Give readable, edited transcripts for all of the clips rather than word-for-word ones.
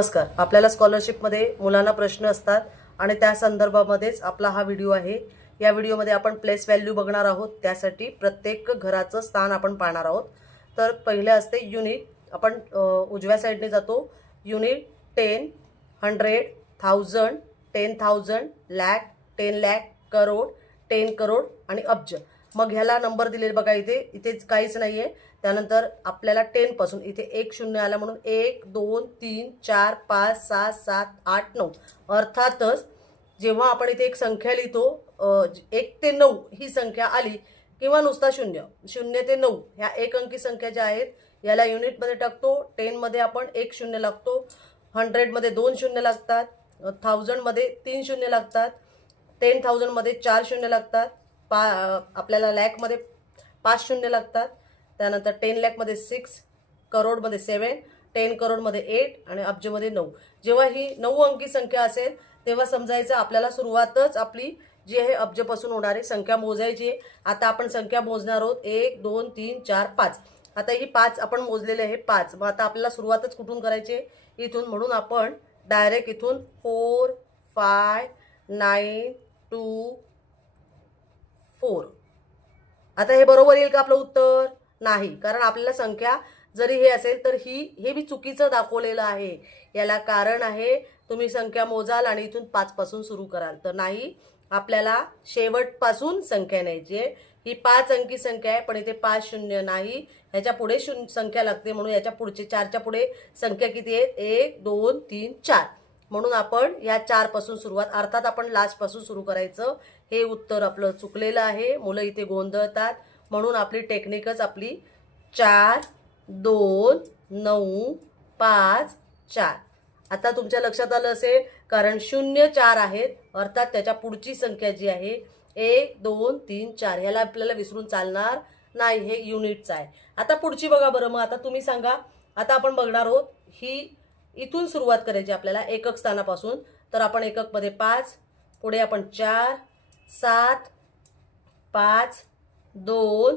नमस्कार. आपल्याला स्कॉलरशिपमध्ये मुलांना प्रश्न असतात आणि त्या संदर्भामध्येच आपला हा व्हिडिओ आहे. या व्हिडिओमध्ये आपण प्लेस व्हॅल्यू बघणार आहोत. त्यासाठी प्रत्येक घराचं स्थान आपण पाहणार आहोत. तर पहिले असते युनिट. आपण उजव्या साईडने जातो. युनिट 10, 100, 1000, 10,000, लाख, 10 लाख, करोड, 10 करोड आणि अब्ज. मग ह्याला नंबर दिलेले बघा, इथे काहीच नाहीये. त्यानंतर आपल्याला 10 पासून इथे 1 0 आला म्हणून 1 2 3 4 5 6 7 8 9. अर्थातच जेव्हा आपण इथे एक संख्या लिहितो 1 ते 9 ही संख्या आली किंवा नुसता 0 0 ते 9 ह्या एक अंकी संख्या ज्या आहेत याला युनिटमध्ये टाकतो. 10 मध्ये आपण 1 0 लागतो, 100 मध्ये 2 0 लागतात, 1000 मध्ये 3 0 लागतात, 10,000 मध्ये 4 0 लागतात, आपल्याला लॅक मध्ये 5 0 लागतात. त्यानंतर 10 लाख मध्ये 6, करोड मध्ये 7, 10 करोड मध्ये 8 आणि अब्ज मध्ये 9. जेव्हा ही 9 अंकी संख्या असेल तेव्हा समजायचं आपल्याला सुरुवातच आपली जी आहे अब्जपासून होणारी संख्या मोजायची आहे. आता आपण संख्या मोजणार आहोत 1 2 3 4 5. आता ही 5 आपण मोजलेले आहे 5. मग आता आपल्याला सुरुवातच कुठून करायची आहे? इथून. म्हणून आपण डायरेक्ट इथून 4 5 9 2 4. आता हे बरोबर येईल का आपलं उत्तर? नाही, कारण आपल्याला संख्या जरी हे असेल तर हे मी चुकीचं दाखवलेलं आहे. याला कारण आहे तुम्ही संख्या मोजाल आणि इथून 5 पासून सुरू कराल. तर नाही, आपल्याला शेवटपासून संख्या न्यायची आहे. ही 5 अंकी संख्या आहे पण इथे 5 0 नाही, ह्याच्या पुढे संख्या लागते. म्हणून याच्या पुढचे 4च्या पुढे संख्या किती आहेत? 1 2 3 4. म्हणून आपण या 4 पासून सुरुवात, अर्थात आपण लास्ट पासून सुरू करायचं. हे उत्तर आपलं चुकलेलं आहे. मुलं इथे गोंधळतात. म्हणून आपली टेक्निकच आपली 4 2 9 5 4. आता तुमच्या लक्षात आलं असेल, कारण 0 4 आहेत, अर्थात त्याच्या पुढची संख्या जी आहे 1 2 3 4. ह्याला आपल्याला विसरून चालणार नाही, हे युनिटचं आहे. आता पुढची बघा बरं. मग आता तुम्ही सांगा. आता आपण बघणार आहोत ही इथून सुरुवात करायची आपल्याला एकक स्थानापासून. तर आपण एककमध्ये 5, पुढे आपण 4 7 5 2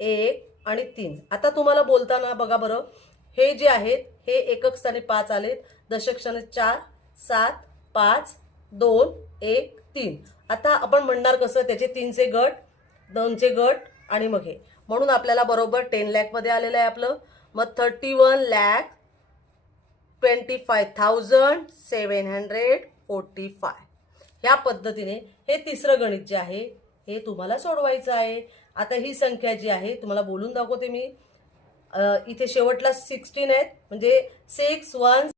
1 आणि 3. आता तुम्हाला बोलताना बघा बरं, हे जे आहेत हे एकक स्थानी 5 आलेत, दशक स्थानी 4 7 5 2 1 3. आता आपण म्हणणार कसं? त्याचे 3चे गट, 2चे गट आणि मग हे. म्हणून आपल्याला बरोबर 10 लाख मध्ये आलेलं आहे आपलं. मग 31,25,745. ह्या पद्धतीने हे तिसरं गणित जे आहे हे तुम्हाला सोडवायचं आहे. आता ही संख्या जी आहे तुम्हाला बोलून दाखवते मी. इथे शेवटला 16 आहेत, म्हणजे 6 1